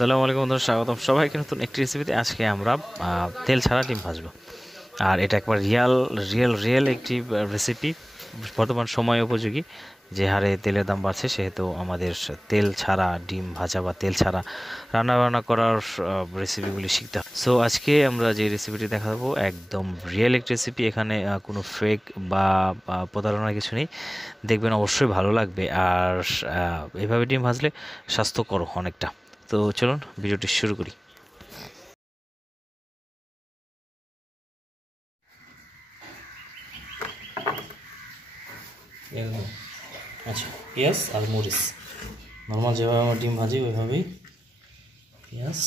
আসসালামু আলাইকুম বন্ধুরা, স্বাগতম সবাইকে নতুন একটি রেসিপিতে। আজকে আমরা তেল ছাড়া ডিম ভাজবো। আর এটা একবার রিয়েল একটি রেসিপি, বর্তমান সময় উপযোগী। যে হারে তেলের দাম বাড়ছে, সেহেতু আমাদের তেল ছাড়া ডিম ভাজা বা তেল ছাড়া রান্না করার রেসিপিগুলি শিখতে হবে। সো আজকে আমরা যে রেসিপিটি দেখাবো একদম রিয়েল একটি রেসিপি। এখানে কোনো ফেক বা প্রতারণার কিছু নেই। দেখবেন অবশ্যই ভালো লাগবে। আর এভাবে ডিম ভাজলে স্বাস্থ্যকর অনেকটা। তো চলুন ভিডিওটি শুরু করি। আচ্ছা, পেঁয়াজ আর মরিচ নর্মাল যেভাবে আমরা ডিম ভাজি ওইভাবেই পেঁয়াজ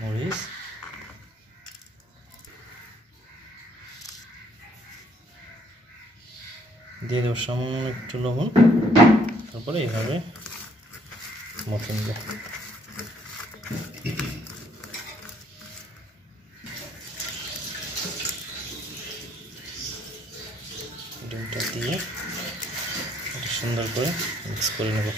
মরিচ দিয়ে দেবো, সামান্য একটু লবণ, তারপরে এইভাবে মথে নেব। ডিমটা দিয়ে এটা সুন্দর করে মিক্স করে নেব।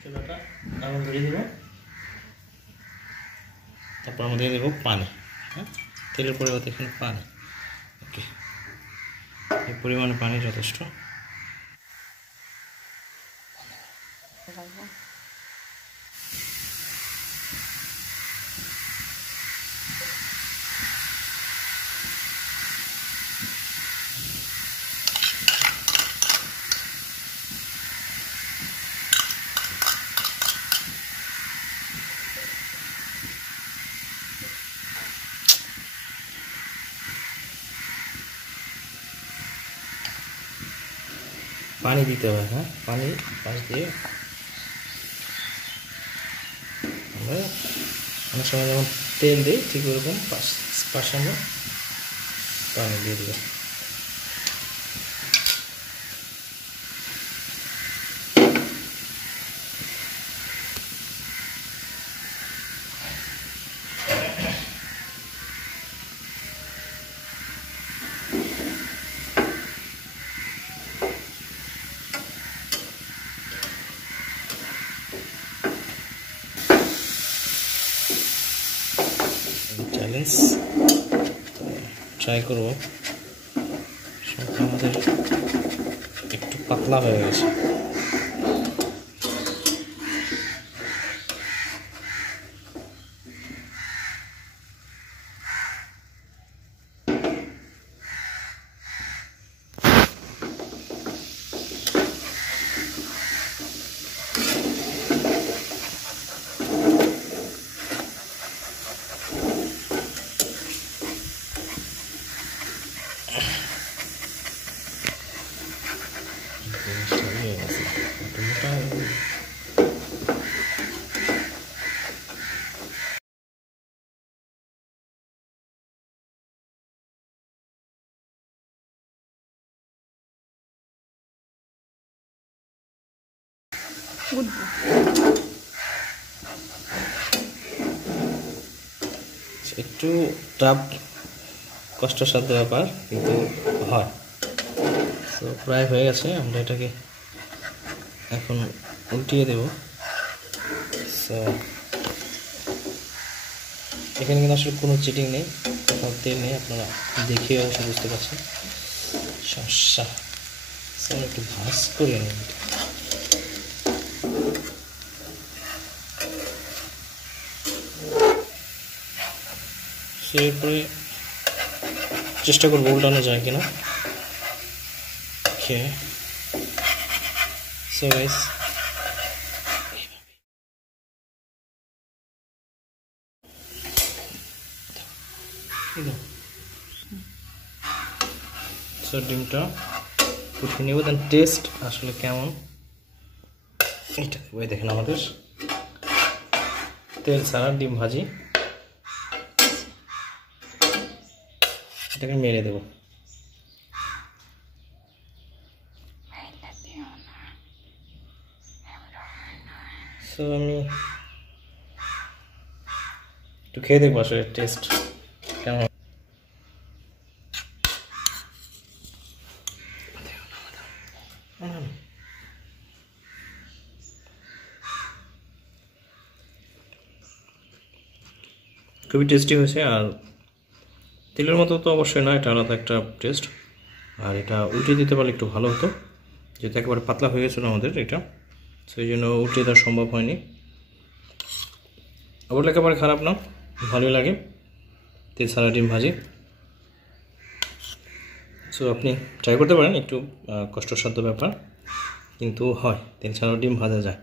চুলাটা আগুন ধরিয়ে দেবো, তারপর আমরা দিয়ে দেবো পানি। হ্যাঁ, তেলের পরিবর্তে এখানে পানি। ওকে, এই পরিমাণে পানি যথেষ্ট। পানি দিতে হবে। হ্যাঁ, পানি পাশ দিয়ে আমরা অনেক সময় যেমন তেল দিই, ঠিক ওরকম পাশে আমরা পানি দিয়ে দেবো। চ্যালেঞ্জ ট্রাই করবো। আমাদের একটু পাতলা হয়ে গেছে। একটু টাফ, কষ্টসাধ্য ব্যাপার, কিন্তু হয়। তো প্রায় হয়ে গেছে, আমরা এটাকে এখন উল্টিয়ে দেব। সো এখানে কিন্তু আসলে কোনো চিটিং নেই, কোথাও তেল নেই, আপনারা দেখে অবশ্যই বুঝতে পারছেন। সমস্যা একটু ভাজ করে নিন। এরপরে চেষ্টা করবো উল্টানো যায় কিনা। ওকে, সো গাইস, সো ডিমটা উঠিয়ে নেব, দেন টেস্ট আসলে কেমন এটা ওই দেখেন, আমাদের তেল ছাড়া ডিম ভাজি। এটাকে মেরে দেব। সো আমি একটু খেয়ে দেখবো আসলে টেস্ট কেমন। খুবই টেস্টি হয়েছে। আর তেলের মতো তো অবশ্যই না, এটা আলাদা একটা টেস্ট। আর এটা উল্টে দিতে পারলে একটু ভালো হতো, যেহেতু একেবারে পাতলা হয়ে গেছিলো আমাদের এটা, সেই জন্য উল্টে দেওয়া সম্ভব হয়নি। আবার একেবারে খারাপ না, ভালোই লাগে তেল ছাড়া ডিম ভাজি। সো আপনি ট্রাই করতে পারেন, একটু কষ্টসাধ্য ব্যাপার, কিন্তু হয়, তেল ছাড়া ডিম ভাজা যায়।